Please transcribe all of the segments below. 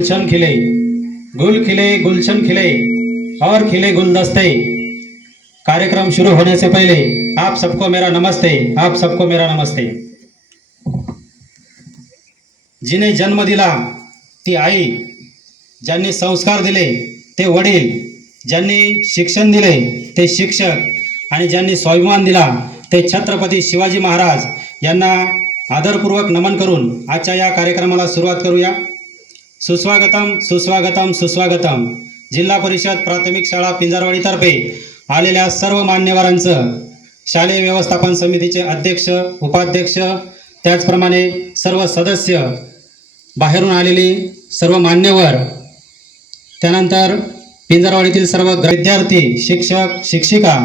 गुलशन खिले। गुल खिले गुलशन खिले और खिले गुलदस्ते। कार्यक्रम शुरू होने से पहले आप सबको मेरा नमस्ते आप सबको मेरा नमस्ते। जिने जन्म दिला ती आई। ज्यांनी संस्कार दिले ते वडील। ज्यांनी शिक्षण दिले ते शिक्षक। आणि ज्यांनी स्वाभिमान दिला ते छत्रपती शिवाजी महाराज। यांना आदरपूर्वक नमन करून आजच्या या कार्यक्रमाला सुरुवात करूया. सुस्वागतम सुस्वागतम सुस्वागतम. जिल्हा परिषद प्राथमिक शाळा पिंजारवाडीतर्फे आलेल्या सर्व मान्यवरांचं शालेय व्यवस्थापन समितीचे अध्यक्ष उपाध्यक्ष त्याचप्रमाणे सर्व सदस्य बाहेरून आलेली सर्व मान्यवर त्यानंतर पिंजारवाडीतील सर्व विद्यार्थी शिक्षक शिक्षिका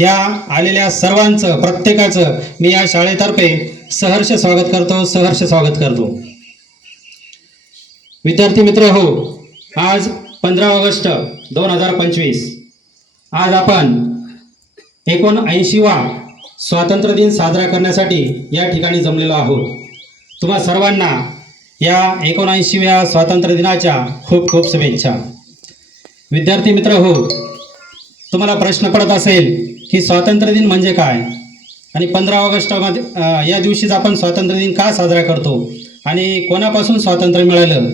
या आलेल्या सर्वांचं प्रत्येकाचं मी या शाळेतर्फे सहर्ष स्वागत करतो सहर्ष स्वागत करतो. विद्यार्थी मित्र हो आज पंधरा ऑगस्ट दोन हजार पंचवीस. आज आपण एकोणऐंशीवा स्वातंत्र्य दिन साजरा करण्यासाठी या ठिकाणी जमलेलो आहोत. तुम्हा सर्वांना या एकोणऐंशीव्या स्वातंत्र्य दिनाच्या खूप खूप शुभेच्छा. विद्यार्थी मित्र हो तुम्हाला प्रश्न पडत असेल की स्वातंत्र्य दिन म्हणजे काय? आणि पंधरा ऑगस्टमध्ये या दिवशीच आपण स्वातंत्र्य दिन का साजरा करतो? आणि कोणापासून स्वातंत्र्य मिळालं?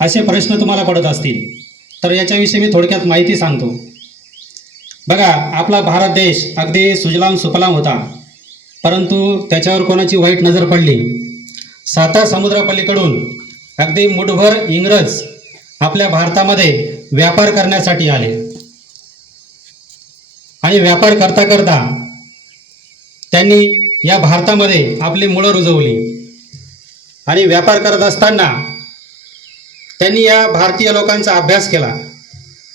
असे प्रश्न तुम्हाला पडत असतील. तर याच्याविषयी मी थोडक्यात माहिती सांगतो. बघा आपला भारत देश अगदी सुजलाम सुफलाम होता. परंतु त्याच्यावर कोणाची वाईट नजर पडली? साता समुद्रापलीकडून अगदी मुठभर इंग्रज आपल्या भारतामध्ये व्यापार करण्यासाठी आले. आणि व्यापार करता करता त्यांनी या भारतामध्ये आपली मुळं रुजवली. आणि व्यापार करत असताना त्यांनी या भारतीय लोकांचा अभ्यास केला.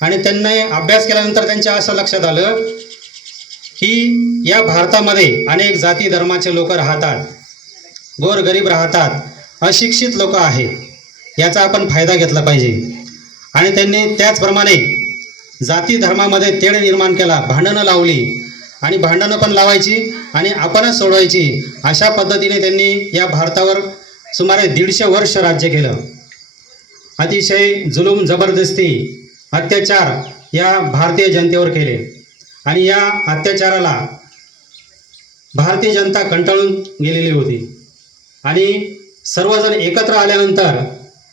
आणि त्यांनी अभ्यास केल्यानंतर त्यांच्या असं लक्षात आलं की या भारतामध्ये अनेक जाती धर्माचे लोक राहतात गोरगरीब राहतात अशिक्षित लोक आहे याचा आपण फायदा घेतला पाहिजे. आणि त्यांनी त्याचप्रमाणे जाती धर्मामध्ये तेढ निर्माण केला भांडणं लावली. आणि भांडणं पण लावायची आणि आपणच सोडवायची अशा पद्धतीने त्यांनी या भारतावर सुमारे दीडशे वर्ष राज्य केलं. अतिशय जुलूम जबरदस्ती अत्याचार या भारतीय जनतेवर केले. आणि या अत्याचाराला भारतीय जनता कंटाळून गेलेली होती. आणि सर्वजण एकत्र आल्यानंतर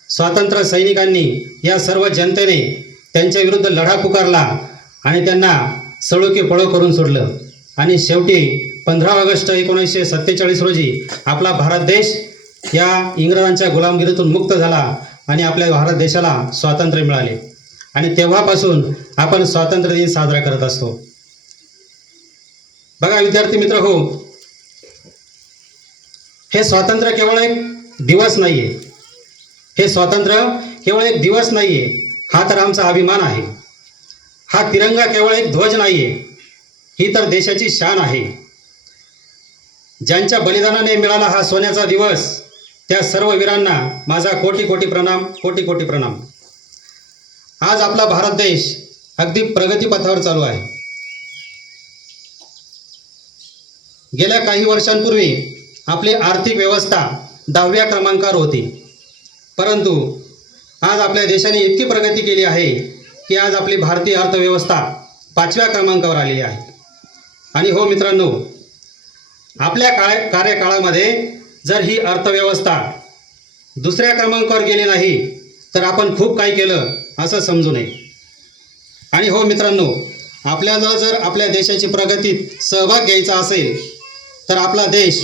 स्वातंत्र्य सैनिकांनी या सर्व जनतेने त्यांच्या विरुद्ध लढा पुकारला आणि त्यांना सळोकी पळो करून सोडलं. आणि शेवटी पंधरा ऑगस्ट एकोणीसशे सत्तेचाळीस रोजी आपला भारत देश या इंग्रजांच्या गुलामगिरीतून मुक्त झाला. आणि आपल्या भारत देशाला स्वातंत्र्य मिळाले. आणि तेव्हापासून आपण स्वातंत्र्य दिन साजरा करत असतो. बघा विद्यार्थी मित्र हो हे स्वातंत्र्य केवळ एक दिवस नाहीये. हे स्वातंत्र्य केवळ एक दिवस नाहीये. हा तर आमचा अभिमान आहे. हा तिरंगा केवळ एक ध्वज नाहीये. ही तर देशाची शान आहे. ज्यांच्या बलिदानाने मिळाला हा सोन्याचा दिवस त्या सर्व वीरांना माझा कोटी कोटी प्रणाम कोटी कोटी प्रणाम. आज आपला भारत देश अगदी प्रगतीपथावर चालू आहे. गेल्या काही वर्षांपूर्वी आपली आर्थिक व्यवस्था दहाव्या क्रमांकावर होती. परंतु आज आपल्या देशाने इतकी प्रगती केली आहे की आज आपली भारतीय अर्थव्यवस्था पाचव्या क्रमांकावर आलेली आहे. आणि हो मित्रांनो आपल्या काळ कार्यकाळामध्ये जर ही अर्थव्यवस्था दुसऱ्या क्रमांकावर गेली नाही तर आपण खूप काही केलं असं समजू नये. आणि हो मित्रांनो आपल्याला जर आपल्या देशाची प्रगतीत सहभाग घ्यायचा असेल तर आपला देश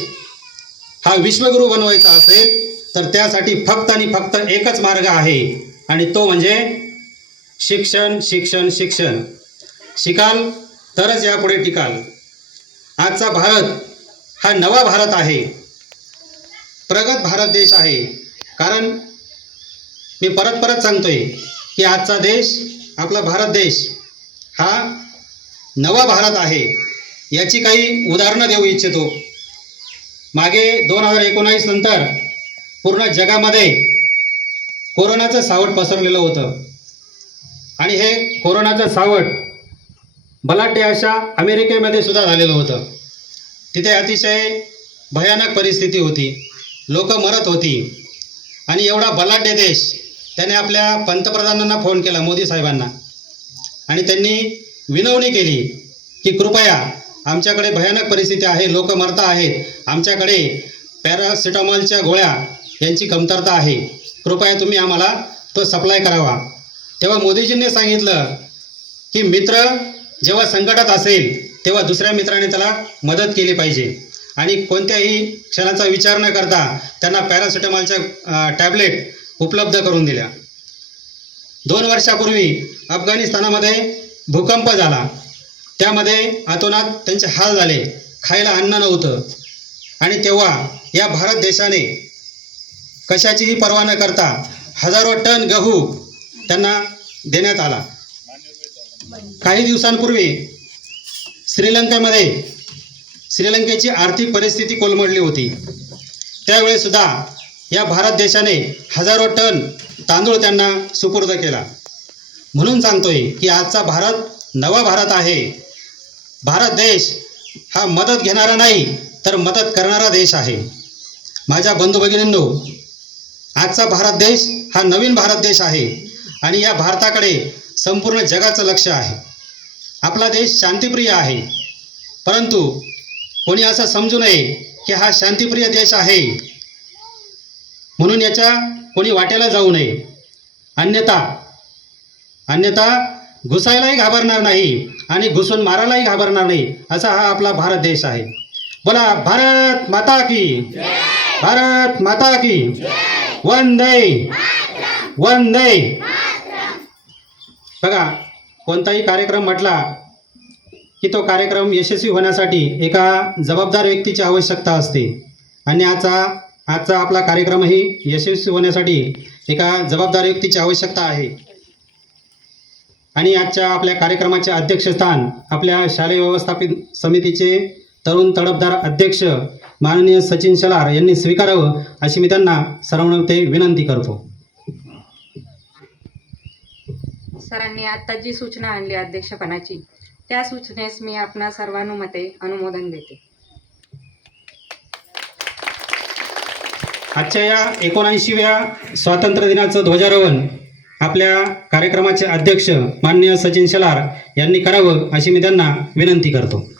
हा विश्वगुरू बनवायचा असेल तर त्यासाठी फक्त आणि फक्त एकच मार्ग आहे आणि तो म्हणजे शिक्षण शिक्षण शिक्षण. शिकाल तरच यापुढे टिकाल. आजचा भारत हा नवा भारत आहे. प्रगत भारत देश आहे. कारण मी परत परत सांगतोय की आजचा देश आपला भारत देश हा नवा भारत आहे. याची काही उदाहरणं देऊ इच्छितो. मागे दोन हजार एकोणावीस नंतर पूर्ण जगामध्ये कोरोनाचं सावट पसरलेलं होतं. आणि हे कोरोनाचं सावट बलाटे अशा अमेरिकेमध्ये सुद्धा झालेलं होतं. तिथे अतिशय भयानक परिस्थिती होती. लोक मरत होती. आणि एवढा बलाढ्य देश त्याने आपल्या पंतप्रधानांना फोन केला मोदी साहेबांना. आणि त्यांनी विनवणी केली की कृपया आमच्याकडे भयानक परिस्थिती आहे लोक मरता आहेत. आमच्याकडे पॅरासिटामॉलच्या गोळ्या यांची कमतरता आहे. कृपया तुम्ही आम्हाला तो सप्लाय करावा. तेव्हा मोदीजींनी सांगितलं की मित्र जेव्हा संकटात असेल तेव्हा दुसऱ्या मित्राने त्याला मदत केली पाहिजे. आणि कोणत्याही क्षणाचा विचार न करता त्यांना पॅरासिटामॉलच्या टॅबलेट उपलब्ध करून दिल्या. दोन वर्षापूर्वी अफगाणिस्तानामध्ये भूकंप झाला. त्यामध्ये आतोनात त्यांचे हाल झाले. खायला अन्न नव्हतं. आणि तेव्हा या भारत देशाने कशाचीही पर्वा न करता हजारो टन गहू त्यांना देण्यात आला. काही दिवसांपूर्वी श्रीलंकेमध्ये श्रीलंकेची आर्थिक परिस्थिती कोलमडली होती. त्यावेळेसुद्धा या भारत देशाने हजारो टन तांदूळ त्यांना सुपूर्द केला. म्हणून सांगतोय की आजचा भारत नवा भारत आहे. भारत देश हा मदत घेणारा नाही तर मदत करणारा देश आहे. माझ्या बंधू भगिनींनो आजचा भारत देश हा नवीन भारत देश आहे आणि या भारताकडे संपूर्ण जगाचं लक्ष आहे. आपला देश शांतिप्रिय आहे. परंतु कोणी असं समजू नये की हा शांतिप्रिय देश आहे. म्हणून याच्या कोणी वाटेला जाऊ नये. अन्यथा अन्यथा घुसायलाही घाबरणार नाही आणि घुसून मारायलाही घाबरणार नाही. असा हा आपला भारत देश आहे. बोला भारत माता की भारत माता की. वंदे वंदे. बघा कोणताही कार्यक्रम म्हटला की तो कार्यक्रम यशस्वी होण्यासाठी एका जबाबदार व्यक्तीची आवश्यकता असते. आणि आजचा आजचा आपला कार्यक्रमही यशस्वी होण्यासाठी एका जबाबदार व्यक्तीची आवश्यकता आहे. आणि आजच्या आपल्या कार्यक्रमाचे अध्यक्षस्थान आपल्या शालेय व्यवस्थापित समितीचे तरुण तडफदार अध्यक्ष माननीय सचिन शलार यांनी स्वीकारावं अशी मी त्यांना सर्वते विनंती करतो. सरांनी आता जी सूचना आणली अध्यक्षपणाची. त्या सूचनेस मी आपणा सर्वानुमते अनुमोदन देते. आजच्या या एकोणऐंशीव्या स्वातंत्र्य दिनाचं ध्वजारोहण आपल्या कार्यक्रमाचे अध्यक्ष माननीय सचिन शलार यांनी करावं अशी मी त्यांना विनंती करतो.